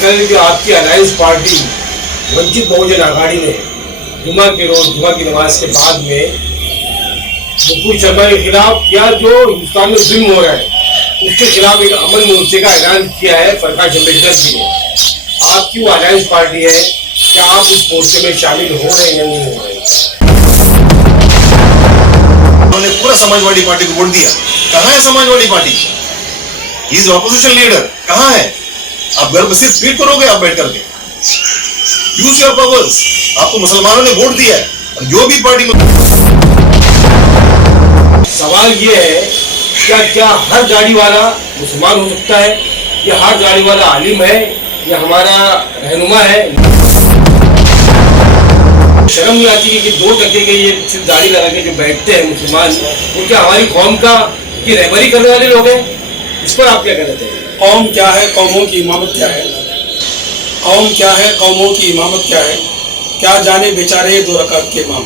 कल जो आपकी अलायंस पार्टी वंचित बहुजन आघाड़ी ने जुमा के रोज जुमा की नमाज के बाद में नुपुर शर्मा के खिलाफ या जो हिंदुस्तान में जुल्म हो रहा है उसके खिलाफ एक अमन मोर्चे का ऐलान किया है प्रकाश अम्बेडकर जी ने। आपकी वो अलायंस पार्टी है, क्या आप उस मोर्चे में शामिल हो रहे हैं या नहीं हो रहे? उन्होंने पूरा समाजवादी पार्टी को वोट दिया। कहाँ है Samajwadi party? He is opposition leader, कहाँ है? आप घर में सिर्फ फीड करोगे आप बैठ करके? Use your powers. आपको मुसलमानों ने वोट दिया है और जो भी पार्टी सवाल ये है, क्या हर गाड़ी वाला मुसलमान हो सकता है या हर गाड़ी वाला आलिम है या हमारा रहनुमा है? शर्म नहीं आती कि 2 टके के ये सिर्फ दाढ़ी लगा के जो बैठते हैं मुसलमान, वो क्या हमारी कौम का की रहबरी करने वाले लोग हैं? इस पर आप क्या कहते हैं? कौम क्या है, कौमों की इमामत क्या है? कौम क्या है, कौमों की इमामत क्या है? क्या जाने बेचारे 2 रकात के इमाम।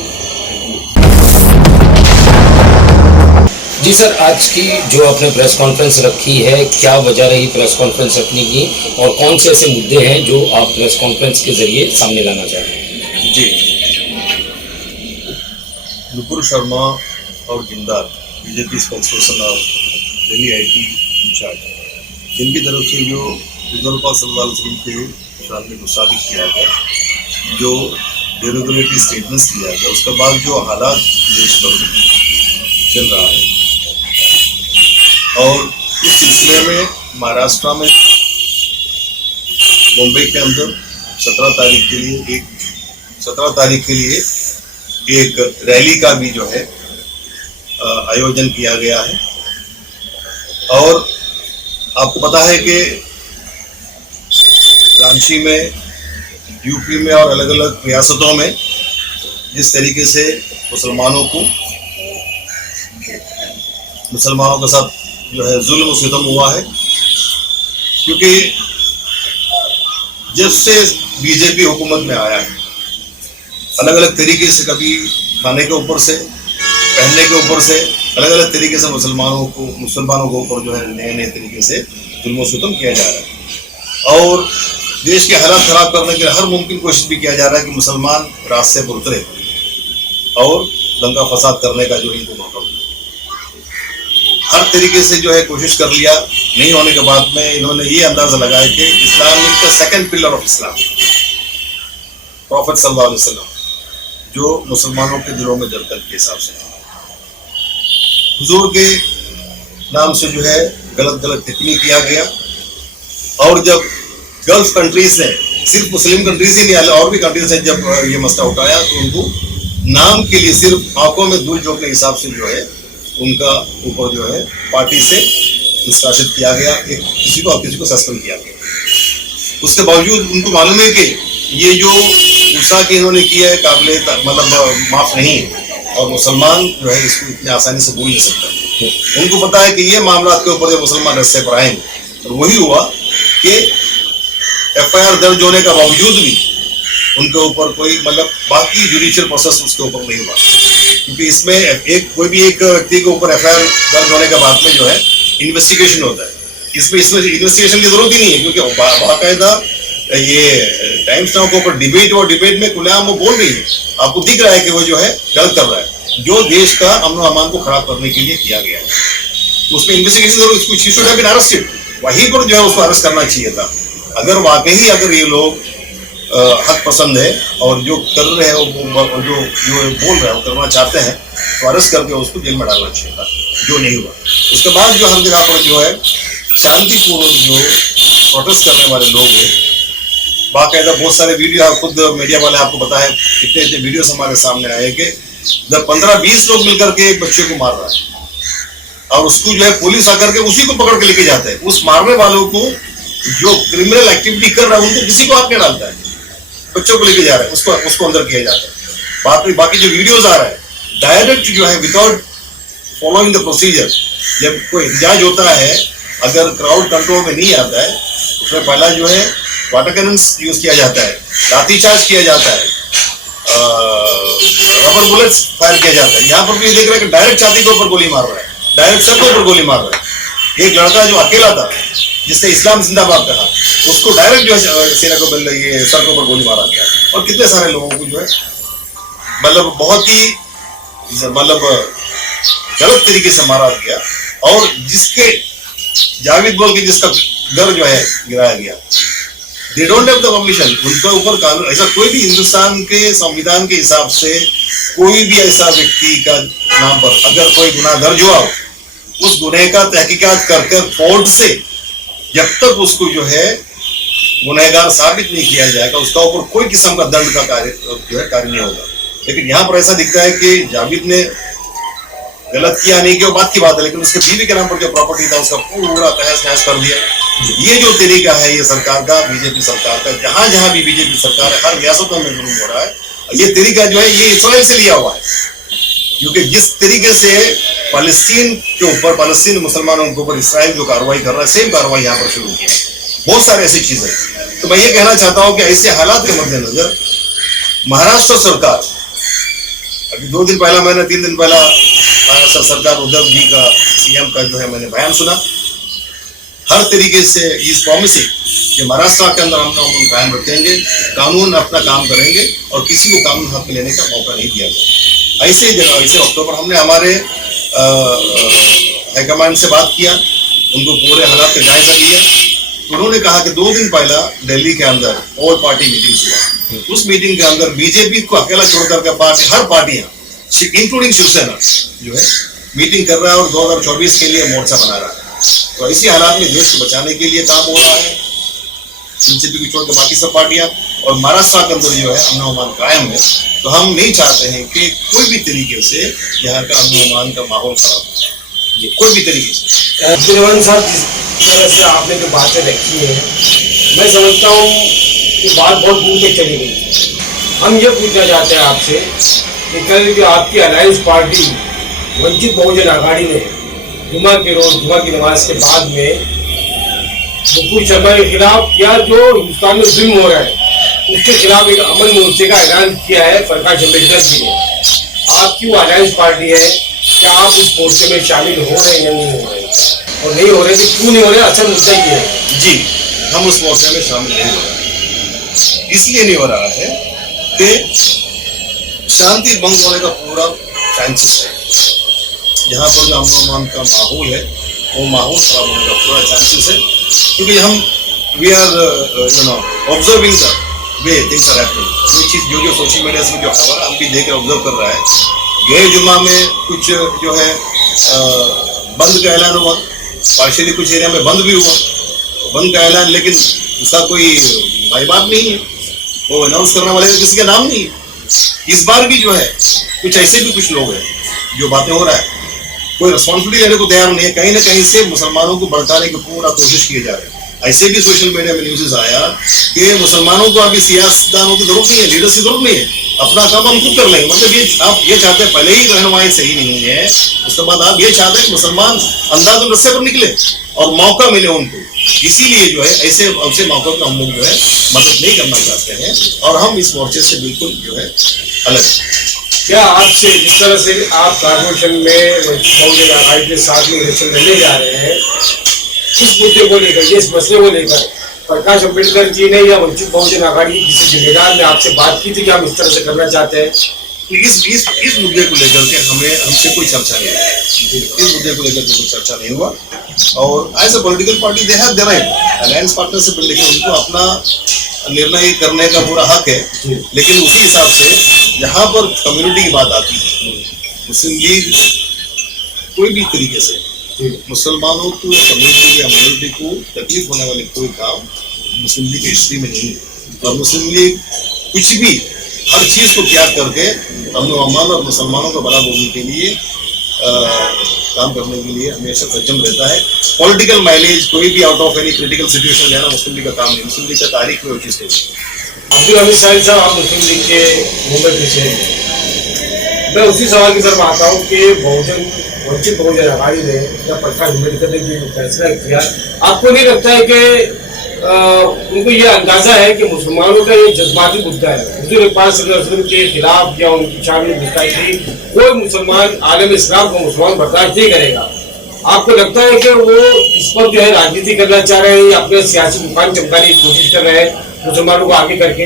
जी सर, आज की जो आपने प्रेस कॉन्फ्रेंस रखी है, क्या वजह रही प्रेस कॉन्फ्रेंस रखने की और कौन से ऐसे मुद्दे हैं जो आप प्रेस कॉन्फ्रेंस के जरिए सामने लाना चाहते हैं? जी, नुपुर शर्मा और जिंदाल बीजेपी स्पोक्सपर्सन और दिल्ली आईटी इंचार्ज, जिनकी तरफ से जो पाक सल्लल्लाहु अलैहि वसल्लम के शान में गुस्ताखी किया गया, जो डेरोगेटरी स्टेटमेंट्स दिया गया, उसके बाद जो हालात देश पर चल रहा है और इस सिलसिले में महाराष्ट्र में मुंबई के अंदर 17 तारीख के लिए एक रैली का भी जो है आयोजन किया गया है। और आपको पता है कि रांची में, यूपी में और अलग अलग रियासतों में जिस तरीके से मुसलमानों के साथ जो है जुल्म सितम हुआ है, क्योंकि जब से बीजेपी हुकूमत में आया है अलग अलग तरीके से, कभी खाने के ऊपर से, पहनने के ऊपर से, अलग अलग तरीके से मुसलमानों के ऊपर जो है नए तरीके से जुल्म सितम किया जा रहा है और देश के हालात खराब करने के लिए हर मुमकिन कोशिश भी किया जा रहा है कि मुसलमान रास्ते पर उतरे और दंगा फसाद करने का जो इनको मौका मिले। हर तरीके से जो है कोशिश कर लिया, नहीं होने के बाद में इन्होंने ये अंदाजा लगाया कि इस्लामिक का second pillar of Islam prophet सल्लल्लाहु अलैहि वसल्लम जो मुसलमानों के दिलों में जलकर के हिसाब से हुजूर के नाम से जो है गलत टिप्पणी किया गया। और जब गल्फ कंट्रीज ने, सिर्फ मुस्लिम कंट्रीज ही नहीं और भी कंट्रीज ने जब ये मसला उठाया तो उनको नाम के लिए सिर्फ आंखों में धूल झोंकने के हिसाब से जो है उनका ऊपर जो है पार्टी से निष्कासित किया गया, किसी को सस्पेंड किया गया। उसके बावजूद उनको मालूम है कि ये जो गुस्सा के इन्होंने किया है काबिले मतलब माफ नहीं है और मुसलमान जो है इसको इतनी आसानी से भूल नहीं सकता। उनको पता है कि ये मामला के ऊपर जो मुसलमान रस्ते पर आएंगे और वही हुआ कि FIR दर्ज होने का बावजूद भी उनके ऊपर कोई मतलब बाकी जुडिशियल प्रोसेस उसके ऊपर नहीं हुआ, क्योंकि इसमें कोई भी एक व्यक्ति के ऊपर FIR दर्ज होने के बाद में जो है इन्वेस्टिगेशन होता है। इसमें इन्वेस्टिगेशन की जरूरत ही नहीं है, क्योंकि बाकायदा ये टाइम्स नाउ के ऊपर डिबेट में खुलेआम वो बोल रही है, आपको दिख रहा है कि वो जो है गलत कर रहा है, जो देश का अमन अमान को खराब करने के लिए किया गया है। तो उसमें इन्वेस्टिगेशन जरूर अरेस्टेड, वहीं पर जो है उसको अरेस्ट करना चाहिए था। अगर वाकई अगर ये लोग हक पसंद है और जो कर रहे हैं जो बोल रहे हैं वो करना चाहते हैं तो अरेस्ट करके उसको जेल में डालना चाहिए था, जो नहीं हुआ। उसके बाद जो हर जगह पर जो है शांतिपूर्वक जो प्रोटेस्ट करने वाले लोग हैं, बाकायदा बहुत सारे वीडियो खुद मीडिया वाले आपको पता है कितने इतने वीडियोस हमारे सामने आए कि जब 15-20 लोग मिलकर के एक बच्चे को मार रहा है और उसको जो है पुलिस आकर के उसी को पकड़ के लेके जाते हैं। उस मारने वालों को जो क्रिमिनल एक्टिविटी कर रहा है उनको किसी को हाथ नहीं डालता है, बच्चों को लेके जा रहा है, उसको अंदर किया जाता है। बाकी जो वीडियोस आ रहा है डायरेक्ट जो है विदाउट फॉलोइंग द प्रोसीजर, जब कोई एहतजाज होता है अगर क्राउड कंट्रोल में नहीं आता है उसमें पहला जो है वाटर कैनन्स यूज किया जाता है, लाठीचार्ज किया जाता है, रबर बुलेट्स फायर किया जाता है। यहाँ पर भी देख रहे हैं कि डायरेक्ट छाती के ऊपर गोली मार रहा है, डायरेक्ट सर के ऊपर गोली मार रहा है। एक लड़का जो अकेला था जिसने इस्लाम जिंदाबाद कहा, उसको डायरेक्ट जो है सेना को मिल रही है, सर के ऊपर गोली मारा गया, और कितने सारे लोगों को जो है मतलब बहुत ही मतलब गलत तरीके से मारा गया, और जिसके जावेद बोल के जिसका घर जो है गिराया गया, they don't have the permission, उनके ऊपर कानून, ऐसा कोई भी हिंदुस्तान के संविधान के हिसाब से कोई भी ऐसा व्यक्ति का नाम पर अगर कोई गुनाह दर्ज हुआ, उस गुनाह का तहकीकात कर कोर्ट से जब तक उसको जो है गुनहगार साबित नहीं किया जाएगा, उसका ऊपर कोई किस्म का दंड का कार्य जो है कार्य नहीं होगा। लेकिन यहाँ पर ऐसा दिखता है कि जावेद ने गलत किया नहीं, कि वो बात की बात है, लेकिन उसके बीवी के नाम पर जो प्रॉपर्टी था उसका पूरा तहस नहस कर दिया। ये जो तरीका है ये सरकार का, बीजेपी सरकार का, जहां जहां भी बीजेपी सरकार है हर रियासतों में जुल्म हो रहा है, ये तरीका जो है ये इसराइल से लिया हुआ है, क्योंकि जिस तरीके से फलस्तीन के ऊपर, फलस्तीन मुसलमानों के ऊपर इसराइल जो कार्रवाई कर रहा है, सेम कार्रवाई यहाँ पर शुरू की है। बहुत सारे ऐसी चीजें, तो मैं ये कहना चाहता हूँ कि ऐसे हालात के मद्देनजर महाराष्ट्र सरकार, अभी 2 दिन पहला, मैंने 3 दिन पहला महाराष्ट्र सरकार उद्धव जी का, सीएम का जो है मैंने बयान सुना, हर तरीके से इस प्रॉमिसिंग कि महाराष्ट्र के अंदर हम अमन कायम रखेंगे, कानून अपना काम करेंगे और किसी को कानून हक लेने का मौका नहीं दिया गया। ऐसे अक्टूबर हमने हमारे हाईकमान से बात किया, उनको पूरे हालात का जायजा लिया, तो उन्होंने कहा कि 2 दिन पहला दिल्ली के अंदर ऑल पार्टी मीटिंग हुआ, उस मीटिंग के अंदर बीजेपी को अकेला छोड़कर के पार्टी, हर पार्टियां इंक्लूडिंग शिवसेना जो है मीटिंग कर रहा है और 2024 के लिए मोर्चा बना रहा है। तो ऐसे हालात में देश को बचाने के लिए काम हो रहा है, बीजेपी को छोड़कर बाकी सब पार्टियां, और महाराष्ट्र के अंदर जो है अमन अमान कायम है। तो हम नहीं चाहते हैं कि कोई भी तरीके से यहाँ का अमन अमान का माहौल खराब हो, कोई भी तरीके से। तिरुवन साहब, जिस तरह से आपने जो बातें रखी है, मैं समझता हूँ कि बात बहुत दूर तक चली गई। हम ये पूछना चाहते हैं आपसे कि कल जो आपकी अलायंस पार्टी वंचित बहुजन आघाड़ी ने जुमा के रोज, जुमा की नमाज के बाद में मुकुल शर्मा के खिलाफ या जो हिंदुस्तान में जुल्म हो रहा है उसके खिलाफ एक अमन मोर्चे का ऐलान किया है प्रकाश अम्बेडकर जी ने। आपकी वो अलायंस पार्टी है, क्या आप उस मोर्चे में शामिल हो रहे हैं या नहीं हो रहे, और नहीं हो रहे तो क्यों नहीं हो रहे? असल मुद्दा ये है। जी, हम उस मोर्चे में शामिल नहीं हो रहे, इसलिए नहीं हो रहा है कि शांति भंग होने का पूरा चांसेस है। यहाँ पर जो अमन अमान का माहौल है वो माहौल खराब होने का पूरा चांसेस है, क्योंकि हम we are observing the way things are happening. ये चीज जो सोशल मीडिया से जो खबर हम भी देख रहे ऑब्जर्व कर रहा है। गए जुमा में कुछ जो है बंद का ऐलान हुआ, पार्शियली कुछ एरिया में बंद भी हुआ, बंद का ऐलान, लेकिन उसका कोई भाई बात नहीं है, वो अनाउंस करने वाले किसी का नाम नहीं है। इस बार भी जो है कुछ ऐसे भी कुछ लोग हैं जो बातें हो रहा है, कोई रिस्पॉन्सिबिलिटी लेने को तैयार नहीं है, कहीं ना कहीं से मुसलमानों को भड़काने की पूरा कोशिश किए जा रहे हैं। ऐसे भी सोशल मीडिया में न्यूज़ आया कि मुसलमानों को अभी सियासतदानों की जरूरत नहीं है, लीडर्स की जरूरत नहीं है, अपना काम हम खुद कर लेंगे। मतलब ये आप ये चाहते हैं, पहले ही रहनुमाई सही नहीं है, उसके बाद आप ये चाहते हैं कि मुसलमान अंदाज रस्ते पर निकले और मौका मिले उनको। इसीलिए जो है ऐसे मौकों को हम लोग जो है मदद नहीं करना चाहते हैं, और हम इस मोर्चे से बिल्कुल जो है अलग हैं। क्या आपसे जिस तरह से आप कॉर्पोरेशन में बहुजन आघाड़ी के साथ में इलेक्शन लड़ने जा रहे हैं, इस मुद्दे को लेकर, इस मसले को लेकर प्रकाश अम्बेडकर जी ने या वंचित बहुजन आघाड़ी की किसी जिम्मेदार ने आपसे बात की थी कि हम इस तरह से करना चाहते हैं? इस मुद्दे को लेकर के हमसे कोई चर्चा नहीं हुई, इस मुद्दे को लेकर कोई चर्चा नहीं हुआ। और as a political party they have the right alliance partnership, लेकिन उनको अपना निर्णय करने का पूरा हक है। लेकिन उसी हिसाब से जहाँ पर कम्युनिटी की बात आती है, मुस्लिम लीग कोई भी तरीके से मुसलमानों को, कम्युनिटी या माइनॉरिटी को तकलीफ होने वाले कोई काम मुस्लिम लीग की हिस्ट्री में नहीं है। और मुस्लिम लीग कुछ भी हर चीज को त्याग करके अमन अमान और मुसलमानों का भला बोलने के लिए काम करने के लिए हमेशा सक्षम रहता है। पॉलिटिकल माइलेज कोई भी out of any critical situation लेना मुस्लिम लीग का काम नहीं, मुस्लिम लीग का तारीख में वो चीज नहीं। अब्दुल हमीद साहिब साहब, आप मुस्लिम लीग के मुंबई प्रेसिडेंट, मैं उसी सवाल की तरफ आता हूँ कि वंचित बहुजन आघाड़ी ने या प्रकाश अम्बेडकर ने जो फैसला किया, आपको नहीं लगता है कि उनको ये अंदाजा है कि मुसलमानों का ये जज्बाती मुद्दा है, हुजूर पाक सल्लल्लाहु अलैहि वसल्लम के खिलाफ या उनकी शान में गुस्ताखी कोई मुसलमान, आलम इस्लाम को मुसलमान बर्दाश्त नहीं करेगा, आपको लगता है कि वो इस पर जो है राजनीति करना चाह रहे हैं या अपने सियासी मुकाम चमकाने की कोशिश कर रहे हैं मुसलमानों को आगे करके?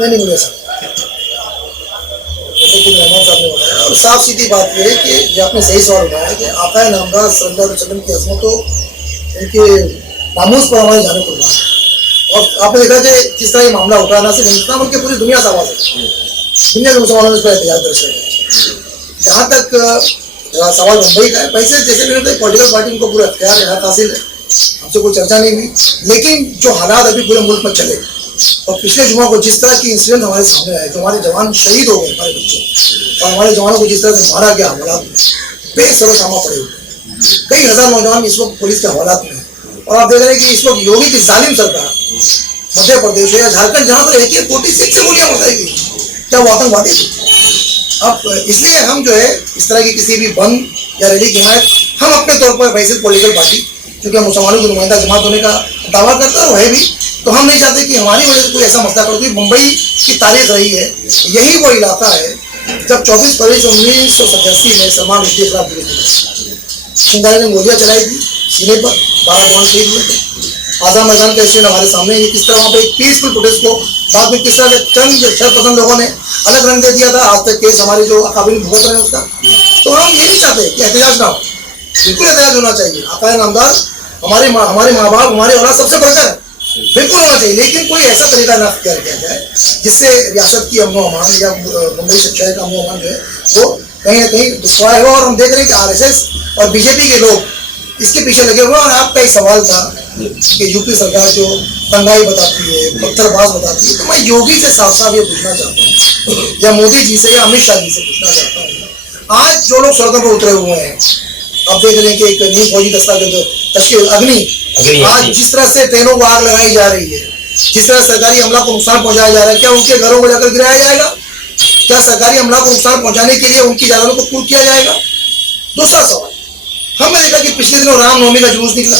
नहीं मुझे ऐसा जैसे कि रहमान साहब ने बताया, और साफ सीधी बात यह है कि ये आपने सही सवाल उठाया कि आका नामदार सल्लल्लाहु अलैहि वसल्लम की अजमत तो उनके नामूस पर हमारे जाने कुर्बान है। और आपने देखा कि जिस तरह ये मामला उठा ना सिर्फ हिंदुस्तान बल्कि पूरी दुनिया से आवाज है, दुनिया के मुसलमानों ने इस पर एहतजाज दर्ज किया। जहाँ तक सवाल मुंबई का है, वैसे जैसे मैंने पॉलिटिकल पार्टी उनको पूरा अख्तियार है, हासिल है, हमसे कोई चर्चा नहीं हुई। लेकिन जो हालात अभी पूरे मुल्क में चले और पिछले जुमा को जिस तरह की इंसिडेंट हमारे सामने आए, जो हमारे जवान शहीद हो गए, हमारे बच्चे और हमारे जवानों को जिस तरह से मारा गया हवालात में बेसरोसामा पड़े हुए, कई हजार नौजवान इस वक्त पुलिस के हवालात में हैं। और आप देख रहे हैं कि इस वक्त योगी की जालिम सरकार मध्य प्रदेश हो या झारखंड, जहाँ पर AK-47 से गोलियां बताई गई, क्या वो आतंकवादी थे? अब इसलिए हम जो है इस तरह की किसी भी बंद या रैली की हिमायत हम अपने तौर पर वैसे पॉलिटिकल पार्टी, क्योंकि हम मुसलमानों की नुमाइंदा जमात होने का दावा करता है, वो है भी, तो हम नहीं चाहते कि हमारी वजह से कोई ऐसा मसला पड़े। मुंबई की तारीख रही है, यही वो इलाका है जब 24 फरवरी 1987 में सलमान रुश्दी के खिलाफ चिंगारी ने गोलियां चलाई थी सीने पर, 12 जवान शहीद हुए थे। आज़ाद मैदान का इंसिडेंट हमारे सामने है, किस तरह वहाँ पे एक पीसफुल प्रोटेस्ट को बाद में किस तरह से चंद शरपसंद लोगों ने अलग रंग दे दिया था। आज तक केस हमारे जो अकाबिल भुगत रहे हैं उसका, तो हम ये नहीं चाहते कि एहतजाज ना हो, बिल्कुल एहतजाज होना चाहिए। आकाए नामदार हमारे माँ बाप, हमारे औलाद सबसे बढ़कर है, बिल्कुल होना चाहिए। लेकिन कोई ऐसा तरीका ना अख्तियार किया जाए जिससे रियासत की अमन अमान या मुंबई शहर का अमन अमान जो है वो कहीं ना कहीं डिस्ट्रॉय हो। और हम देख रहे हैं कि RSS और BJP के लोग इसके पीछे लगे हुए हैं। और आपका एक सवाल था कि यूपी सरकार जो दंगाई बताती है, पत्थरबाज बताती है, तो मैं योगी से साफ साफ ये पूछना चाहता हूँ या मोदी जी से या अमित शाह जी से पूछना चाहता हूँ, आज जो लोग सड़कों पर उतरे हुए हैं, आप देख रहे हैं कि एक न्यू फौजी दस्ता जो तश्कील अग्नि, आज जिस तरह से ट्रेनों को आग लगाई जा रही है, जिस तरह सरकारी अमला को नुकसान पहुंचाया जा रहा है, क्या उनके घरों को जाकर गिराया जाएगा? क्या सरकारी अमला को नुकसान पहुंचाने के लिए उनकी जायदादों को कुर्क किया जाएगा? दूसरा सवाल, हमने देखा कि पिछले दिनों रामनवमी का जुलूस निकला,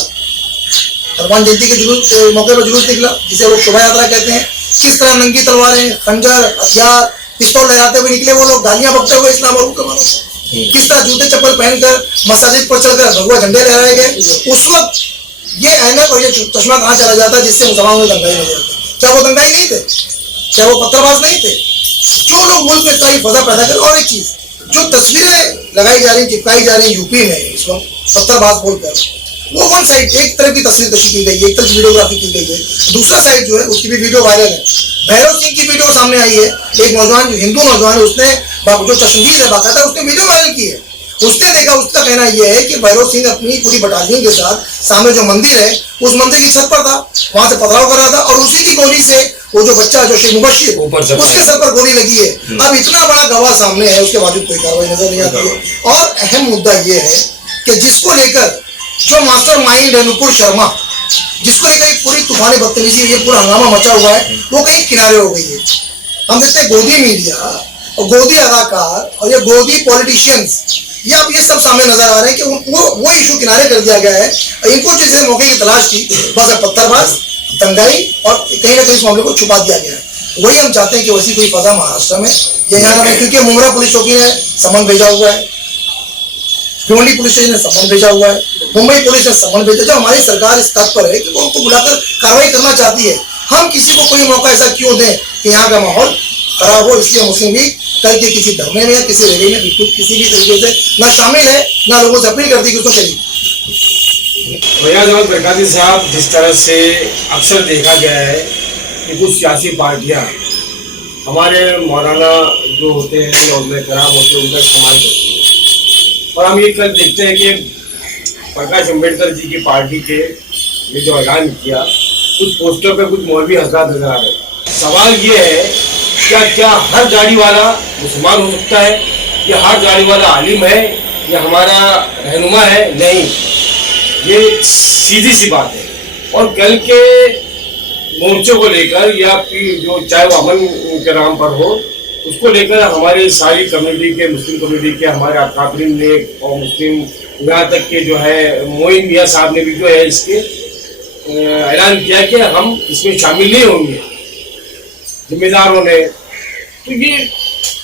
हनुमान जयंती के जुलूस मौके पर जुलूस निकला, जिसे लोग शोभा यात्रा कहते हैं। किस तरह नंगी तलवारें, खंजर, हथियार, पिस्तौल लहराते हुए निकले वो लोग, गालियां बकते हुए इस्लाम और मुसलमानों को। किस तरह जूते चप्पल पहनकर मस्जिद पर चलकर भगवा झंडे लहराए गए। उस वक्त ये ऐनक और ये चश्मा कहाँ चला जाता जिससे मुसलमानों में दंगाई नजर आती? क्या वो दंगाई नहीं थे? क्या वो पत्थरबाज नहीं थे? जो लोग मुल्क में कई फजा पैदा कर। और एक चीज, जो तस्वीरें लगाई जा रही, चिपकाई जा रही यूपी में इस वक्त पत्थरबाज बोलकर, वो वन साइड एक तरफ की तस्वीर कशी की गई है, एक तरफ वीडियोग्राफी की गई है, दूसरा साइड जो है उसकी भी वीडियो वायरल है। भैरव सिंह की वीडियो सामने आई है, एक नौजवान जो हिंदू नौजवान है, उसने जो चश्मदीद है बाकायदा उसने वीडियो वायरल की है। उसने देखा, उसका कहना यह है कि भैरव सिंह अपनी पूरी बटालियन के साथ सामने जो मंदिर है उस मंदिर की छत पर था, वहां से पथराव कर रहा था और उसी की गोली से वो जो बच्चा जो शेख मुबश्शिर उसके सर पर गोली लगी है। अब इतना बड़ा गवाह सामने है, उसके बावजूद कोई कार्रवाई नजर नहीं आती है। और अहम मुद्दा ये है कि जिसको लेकर जो मास्टर माइंड है नुपुर शर्मा, जिसको लेकर एक पूरी तूफानी बदतमीजी, ये पूरा हंगामा मचा हुआ है, वो कहीं किनारे हो गई है। हम देखते हैं गोदी मीडिया और गोदी अदाकार और ये गोदी पॉलिटिशियंस, ये अब ये सब सामने नजर आ रहे हैं कि वो इशू किनारे कर दिया गया है। इनको जिसे मौके की तलाश थी बस पत्थरबाज, दंगाई और कहीं ना कहीं इस मामले को छुपा दिया गया है। वही हम चाहते हैं कि वैसी कोई फजा महाराष्ट्र में ये यहाँ में, क्योंकि मुमरा पुलिस चौकी ने समन भेजा हुआ है, भिवंडी पुलिस स्टेशन ने समन भेजा हुआ है, मुंबई पुलिस ने समन भेजा। जो हमारी सरकार इस तक पर है कि वो उनको बुलाकर कार्रवाई करना चाहती है, हम किसी को कोई मौका ऐसा क्यों दें कि यहाँ का माहौल खराब हो। इसलिए मुस्लिम लीग कल के किसी धरने में या किसी रैली में बिल्कुल किसी भी तरीके से ना शामिल है, ना लोगों से अपील करती कि उसको करिए। फैयाज अहमद बरकाती साहब, जिस तरह से अक्सर देखा गया है कि कुछ सियासी पार्टियां हमारे मौलाना जो होते हैं और उनमें कराम होते हैं उनका इस्तेमाल करती हैं, और हम ये कल देखते हैं कि प्रकाश अम्बेडकर जी की पार्टी के ये जो ऐलान किया, कुछ पोस्टर पे कुछ मौलवी हजरात नजर आ रहे। सवाल ये है, क्या हर गाड़ी वाला मुसलमान हो सकता है, या हर गाड़ी वाला आलिम है, या हमारा रहनुमा है? नहीं, ये सीधी सी बात है। और कल के मोर्चे को लेकर या फिर जो चाहे वो अमन के नाम पर हो, उसको लेकर हमारे सारी कम्युनिटी के, मुस्लिम कम्युनिटी के हमारे अकाबरीन ने और मुस्लिम यहाँ तक के जो है मोइन मियाँ साहब ने भी जो है इसके ऐलान किया कि हम इसमें शामिल नहीं होंगे जिम्मेदारों ने। तो ये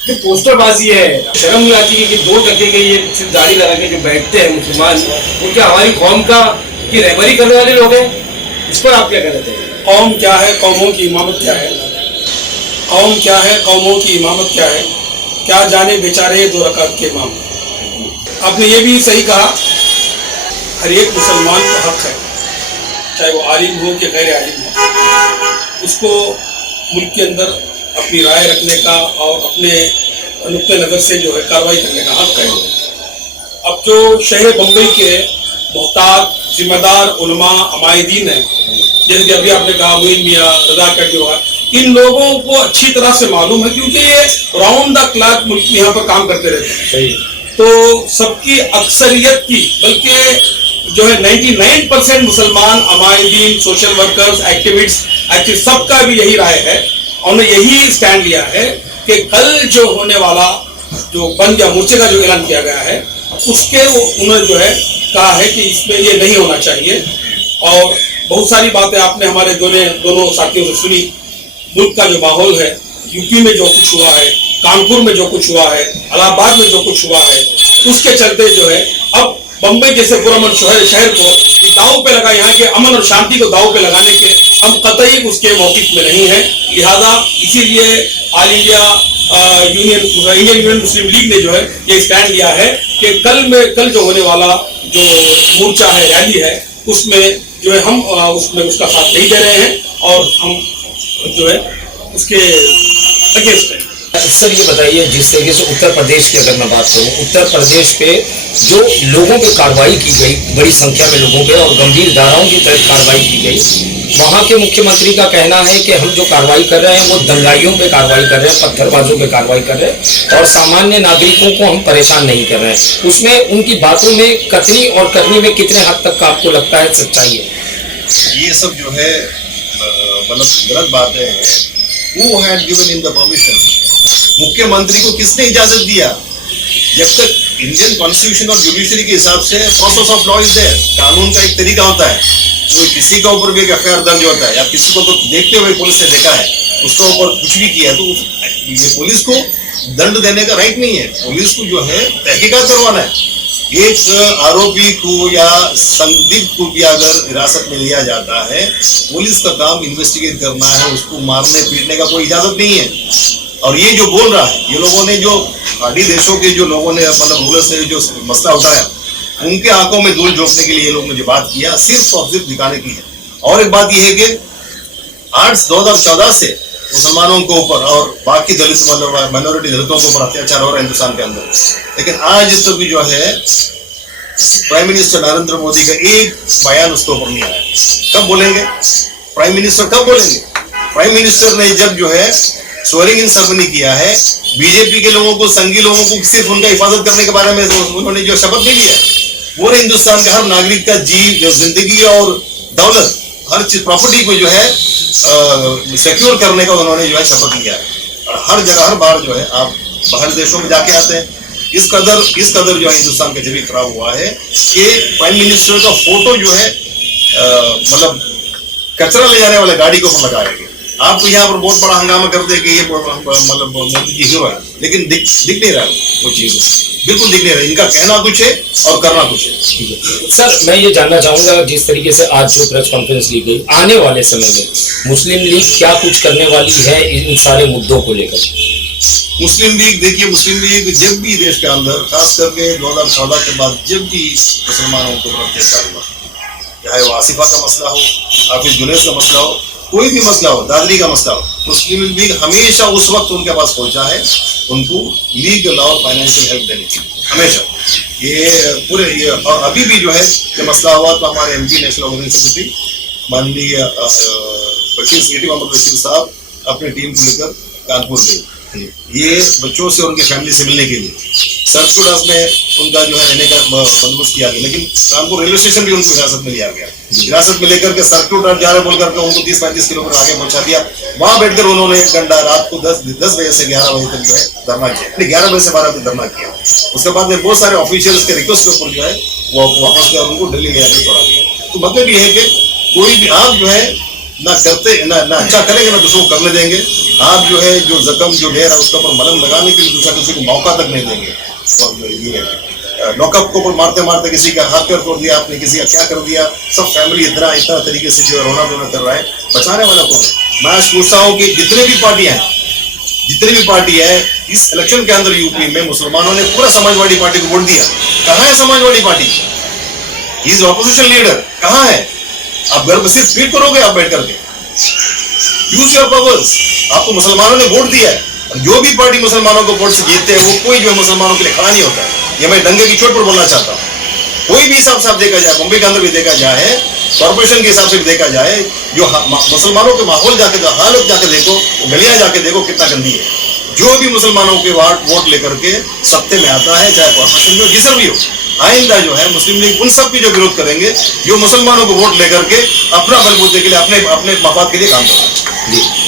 जो पोस्टरबाजी है, शर्म नहीं आती कि 2 टके के ये सिर्फ दाढ़ी लगा के जो बैठते हैं मुसलमान, वो क्या हमारी कौम का की रहबरी करने वाले लोग हैं? इस पर आप क्या कहते हैं? कौम क्या है, कौमों की इमामत क्या है? कौम क्या है, कौमों की इमामत क्या है? क्या जाने बेचारे 2 रकात के इमाम। आपने ये भी सही कहा, हर एक मुसलमान को हक है, चाहे वो आलिम हो कि गैर आलिम हो, उसको मुल्क के अंदर अपनी राय रखने का और अपने नुक्ते नज़र से जो है कार्रवाई करने का हक है। अब जो शहर बम्बई के मोहताज जिम्मेदार उलमा अमायदीन है, जैसे कि अभी आपने कहा मोइन मियाँ, रजा कटवा, इन लोगों को अच्छी तरह से मालूम है क्योंकि ये राउंड द क्लॉक मुल्क में यहाँ पर काम करते रहते हैं। तो सबकी अक्सरियत की, बल्कि जो है 99% मुसलमान अमायदीन, सोशल वर्कर्स, एक्टिविस्ट सबका भी यही राय है। उन्होंने यही स्टैंड लिया है कि कल जो होने वाला जो बंद या मोर्चे का जो ऐलान किया गया है, उसके उन्होंने जो है कहा है कि इसमें ये नहीं होना चाहिए। और बहुत सारी बातें आपने हमारे दोनों साथियों से सुनी। मुल्क का जो माहौल है, यूपी में जो कुछ हुआ है, कानपुर में जो कुछ हुआ है, इलाहाबाद में जो कुछ हुआ है, उसके चलते जो है अब बम्बई जैसे पुरअमन शहर को दाव पे लगा, यहाँ के अमन और शांति को दाव पे लगाने के हम कतई उसके मौक़िफ़ में नहीं है। लिहाजा इसीलिए ऑल इंडिया इंडियन यूनियन मुस्लिम लीग ने जो है ये स्टैंड लिया है कि कल जो होने वाला जो मोर्चा है, रैली है, उसमें जो है हम उसमें उसका साथ नहीं दे रहे हैं और हम जो है उसके अगेंस्ट है। सर ये बताइए, जिस तरीके से उत्तर प्रदेश की अगर मैं बात करूं, उत्तर प्रदेश पे जो लोगों पे कार्रवाई की गई, बड़ी संख्या में लोगों पे और गंभीर धाराओं की तहत कार्रवाई की गई, वहाँ के मुख्यमंत्री का कहना है कि हम जो कार्रवाई कर रहे हैं वो दंगाइयों पे कार्रवाई कर रहे हैं, पत्थरबाजों पे कार्रवाई कर रहे हैं और सामान्य नागरिकोों को हम परेशान नहीं कर रहे हैं। उसमें उनकी बातों में कतनी और करनी में कितने हद तक का आपको लगता है सच्चाई है? ये सब जो है मतलब गलत बातें हैं। Who had given him the permission? मुख्यमंत्री को किसने इजाजत दिया? जब तक इंडियन कॉन्स्टिट्यूशन और जुडिशरी के हिसाब से process of law is there, कानून का एक तरीका होता है। कोई किसी का ऊपर भी एक एफआईआर दर्ज होता है या किसी को तो देखते हुए पुलिस ने देखा है, उसका ऊपर कुछ भी किया तो ये पुलिस को दंड देने का राइट नहीं है। पुलिस को जो है तहकीकात करवाना है। एक आरोपी को या संदिग्ध को भी अगर हिरासत में लिया जाता है, पुलिस का काम इन्वेस्टिगेट करना है, उसको मारने पीटने का कोई इजाजत नहीं है। और ये जो बोल रहा है, ये लोगों ने जो खाड़ी देशों के जो लोगों ने मतलब रूलर्स ने जो मसला उठाया, उनके आंखों में धूल झोंकने के लिए ये लोग ने जो बात किया, सिर्फ और सिर्फ दिखाने की है। और एक बात यह है कि 2014 से मुसलमानों के ऊपर और बाकी दलित मतलब माइनॉरिटी दलितों के ऊपर अत्याचार हो रहा है हिंदुस्तान के अंदर, लेकिन आज तक भी जो है प्राइम मिनिस्टर नरेंद्र मोदी का एक बयान उसके ऊपर नहीं आया। कब बोलेंगे प्राइम मिनिस्टर, कब बोलेंगे? प्राइम मिनिस्टर ने जब जो है स्वेरिंग इन सेरेमनी किया है, बीजेपी के लोगों को, संघी लोगों को सिर्फ उनका हिफाजत करने के बारे में उन्होंने जो शपथ नहीं लिया, पूरे हिंदुस्तान का हर नागरिक का जिंदगी और दौलत, हर चीज प्रॉपर्टी को जो है सिक्योर करने का उन्होंने जो है शपथ लिया है। और हर जगह हर बार जो है आप बाहर देशों में जाके आते हैं, इस कदर जो है हिंदुस्तान का जमीन खराब हुआ है कि प्राइम मिनिस्टर का फोटो जो है मतलब कचरा ले जाने वाले गाड़ी के ऊपर लगाया गया। आप तो यहाँ पर बहुत बड़ा हंगामा कर दे कि ये मतलब मोदी जी हीरो है, लेकिन दिख नहीं रहा वो चीज, बिल्कुल दिख नहीं रहा। इनका कहना कुछ है और करना कुछ है। सर मैं ये जानना चाहूंगा, जिस तरीके से आज जो प्रेस कॉन्फ्रेंस ली गई, आने वाले समय में मुस्लिम लीग क्या कुछ करने वाली है इन सारे मुद्दों को लेकर? मुस्लिम लीग, देखिए मुस्लिम लीग जब भी देश के अंदर, खास करके 2014 के बाद जब भी मुसलमानों के ऊपर अत्याचार हुआ, चाहे वो आसिफा का मसला हो, हाफिज जुनैद का मसला हो, कोई भी मसला हो, दादरी का मसला हो, मुस्लिम लीग हमेशा उस वक्त उनके पास पहुंचा है उनको लीगल और फाइनेंशियल हेल्प देने की, हमेशा। ये पूरे ये और अभी भी जो है ये मसला हुआ तो हमारे एमपी नेशनल ऑर्गेनाइजिंग सेक्रेटरी माननीय बशीर सेठी मोहम्मद बशीर साहब अपनी टीम को लेकर कानपुर गए ये बच्चों से और उनके फैमिली से मिलने के लिए। सर्कुलर्स में उनका जो है रहने का बंदोबस्त किया गया, लेकिन कानपुर रेलवे स्टेशन भी उनको हिरासत में लिया गया। हिरासत में लेकर के सर्कुलर जा रहे बोल करके उनको 30-35 किलोमीटर आगे पहुंचा दिया। वहां बैठकर उन्होंने 1 घंटा रात को 10 बजे से 11 बजे तक जो है धरना किया, 11 बजे से 12 बजे धरना किया। उसके बाद में बहुत सारे ऑफिशियल्स के रिक्वेस्ट के ऊपर जो है वो वापस गया, उनको दिल्ली ले आके छोड़ा दिया। तो मतलब ये है कि कोई भी आप जो है ना करते ना अच्छा करेंगे ना दूसरों को करने देंगे। आप जो है जो जख्म जो ढेर है उसके ऊपर मलहम लगाने के लिए दूसरा किसी को मौका तक नहीं देंगे। और ये लॉकअप के ऊपर मारते मारते किसी का हाथ पैर तोड़ दिया आपने, किसी का क्या कर दिया, सब फैमिली इतना तरीके से जो है रोना धोना कर रहा है, बचाने वाला कौन है? मैं आज पूछता हूँ कि जितनी भी पार्टी है इस इलेक्शन के अंदर यूपी में मुसलमानों ने पूरा समाजवादी पार्टी को वोट दिया। कहाँ है Samajwadi party? Is opposition leader कहाँ है? आप घर में सिर्फ फीड करोगे आप बैठ करके? Use your powers. आपको मुसलमानों ने वोट दिया है और जो भी पार्टी मुसलमानों को वोट से जीतते हैं वो कोई जो है मुसलमानों के लिए खड़ा नहीं होता है। ये मैं डंगे की चोट पर बोलना चाहता हूँ। कोई भी हिसाब से आप देखा जाए, मुंबई के अंदर भी देखा जाए, कॉर्पोरेशन के हिसाब से भी देखा जाए, जो मुसलमानों के माहौल जाके हालत जाके देखो, गलियां जाके देखो कितना गंदी है। जो भी मुसलमानों के वोट लेकर के सत्ते में आता है, चाहे कॉर्पोरेशन में जिसमें भी हो, आइंदा जो है मुस्लिम लीग उन सब की जो विरोध करेंगे जो मुसलमानों को वोट लेकर के अपना बलबूते के लिए अपने मफाद के लिए काम करेंगे।